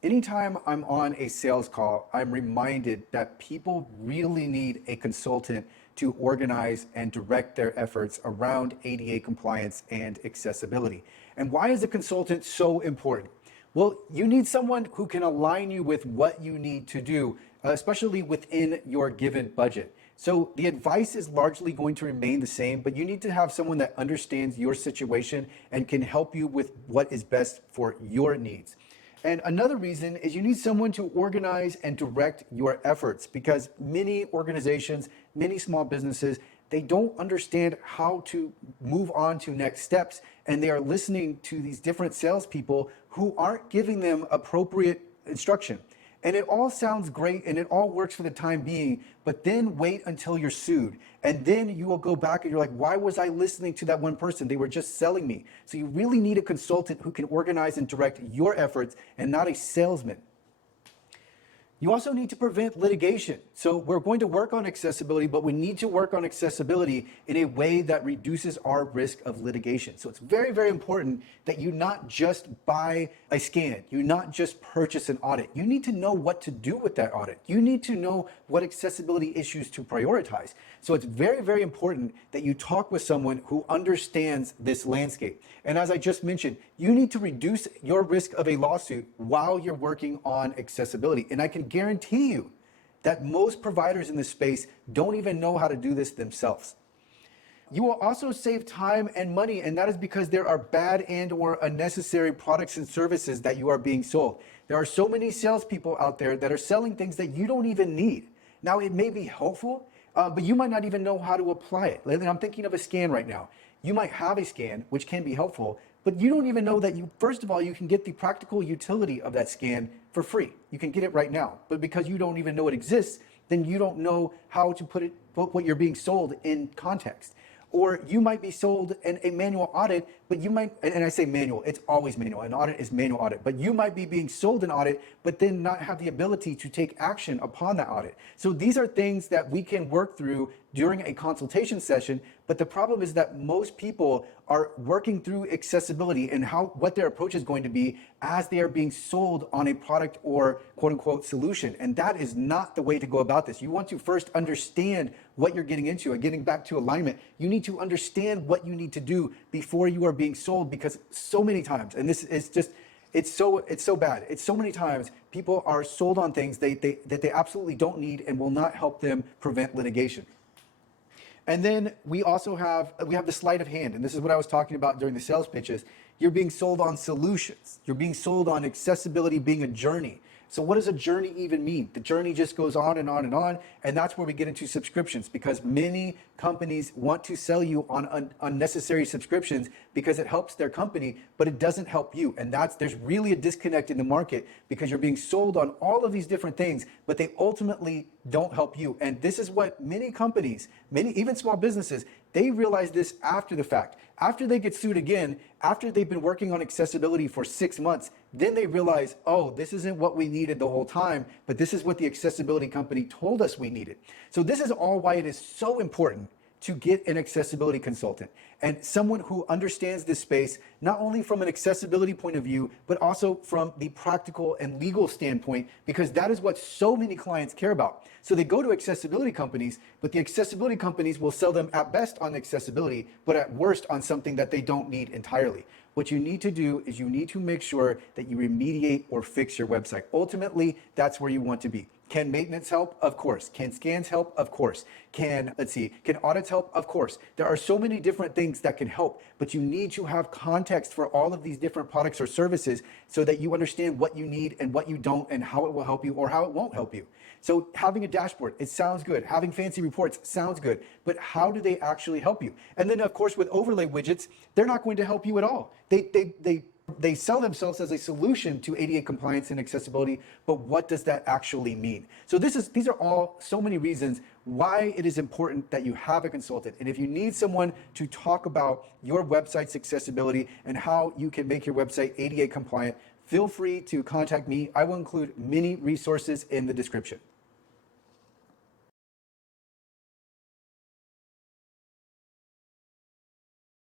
Anytime I'm on a sales call, I'm reminded that people really need a consultant to organize and direct their efforts around ADA compliance and accessibility. And why is a consultant so important? Well, you need someone who can align you with what you need to do, especially within your given budget. So the advice is largely going to remain the same, but you need to have someone that understands your situation and can help you with what is best for your needs. And another reason is you need someone to organize and direct your efforts, because many organizations, many small businesses, they don't understand how to move on to next steps, and they are listening to these different salespeople who aren't giving them appropriate instruction. And it all sounds great and it all works for the time being, but then wait until you're sued. And then you will go back and you're like, why was I listening to that one person? They were just selling me. So you really need a consultant who can organize and direct your efforts and not a salesman. You also need to prevent litigation. So we're going to work on accessibility, but we need to work on accessibility in a way that reduces our risk of litigation. So it's very, very important that you not just buy a scan, you not just purchase an audit. You need to know what to do with that audit. You need to know what accessibility issues to prioritize. So it's very, very important that you talk with someone who understands this landscape. And as I just mentioned, you need to reduce your risk of a lawsuit while you're working on accessibility. And I can guarantee you that most providers in this space don't even know how to do this themselves. You will also save time and money, and that is because there are bad and or unnecessary products and services that you are being sold. There are so many salespeople out there that are selling things that you don't even need. Now, it may be helpful, but you might not even know how to apply it. I'm thinking of a scan right now. You might have a scan, which can be helpful, but you don't even know that first of all, you can get the practical utility of that scan for free. You can get it right now, but because you don't even know it exists, then you don't know how to put what you're being sold in context. Or you might be sold a manual audit, but you might, and I say manual, it's always manual. An audit is manual audit, but you might be being sold an audit, but then not have the ability to take action upon that audit. So these are things that we can work through during a consultation session, but the problem is that most people are working through accessibility and what their approach is going to be as they are being sold on a product or quote unquote solution. And that is not the way to go about this. You want to first understand what you're getting into, and getting back to alignment. You need to understand what you need to do before you are being sold, because so many times, and this is just, it's so bad. It's so many times people are sold on things that they absolutely don't need and will not help them prevent litigation. And then we also have the sleight of hand, and this is what I was talking about during the sales pitches. You're being sold on solutions. You're being sold on accessibility being a journey. So what does a journey even mean? The journey just goes on and on and on, and that's where we get into subscriptions, because many companies want to sell you on unnecessary subscriptions because it helps their company, but it doesn't help you. And there's really a disconnect in the market, because you're being sold on all of these different things, but they ultimately don't help you. And this is what many companies, even small businesses, they realize this after the fact. After they get sued again, after they've been working on accessibility for 6 months, then they realize, oh, this isn't what we needed the whole time, but this is what the accessibility company told us we needed. So this is all why it is so important to get an accessibility consultant and someone who understands this space, not only from an accessibility point of view, but also from the practical and legal standpoint, because that is what so many clients care about. So they go to accessibility companies, but the accessibility companies will sell them at best on accessibility, but at worst on something that they don't need entirely. What you need to do is you need to make sure that you remediate or fix your website. Ultimately, that's where you want to be. Can maintenance help? Of course. Can scans help? Of course. Can audits help? Of course. There are so many different things that can help, but you need to have context for all of these different products or services so that you understand what you need and what you don't, and how it will help you or how it won't help you. So having a dashboard, it sounds good. Having fancy reports sounds good, but how do they actually help you? And then of course with overlay widgets, they're not going to help you at all. They sell themselves as a solution to ADA compliance and accessibility, but what does that actually mean? So these are all so many reasons why it is important that you have a consultant. And if you need someone to talk about your website's accessibility and how you can make your website ADA compliant, feel free to contact me. I will include many resources in the description.